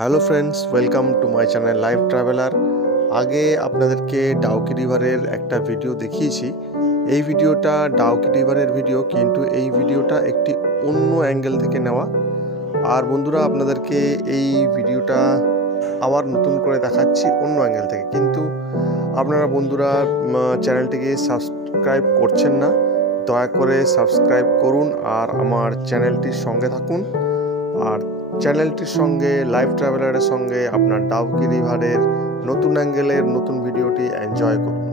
Hello friends, welcome to my channel live traveller. আগে আপনাদেরকে ডাউকি রিভারের একটা ভিডিও দেখিয়েছি। এই ভিডিওটা ডাউকি রিভারের ভিডিও, কিন্তু এই ভিডিওটা একটি অন্য অ্যাঙ্গেল থেকে নেওয়া। আর বন্ধুরা, আপনাদেরকে এই ভিডিওটা আবার নতুন করে দেখাচ্ছি অন্য অ্যাঙ্গেল থেকে। কিন্তু আপনারা বন্ধুরা চ্যানেলটিকে সাবস্ক্রাইব করছেন না, দয়া করে সাবস্ক্রাইব করুন আর আমার চ্যানেলটির সঙ্গে থাকুন। আর চ্যানেলটির সঙ্গে লাইভ ট্রাভেলারের সঙ্গে আপনার ডাউকি রিভারের নতুন অ্যাঙ্গেলের নতুন ভিডিওটি এনজয় করুন।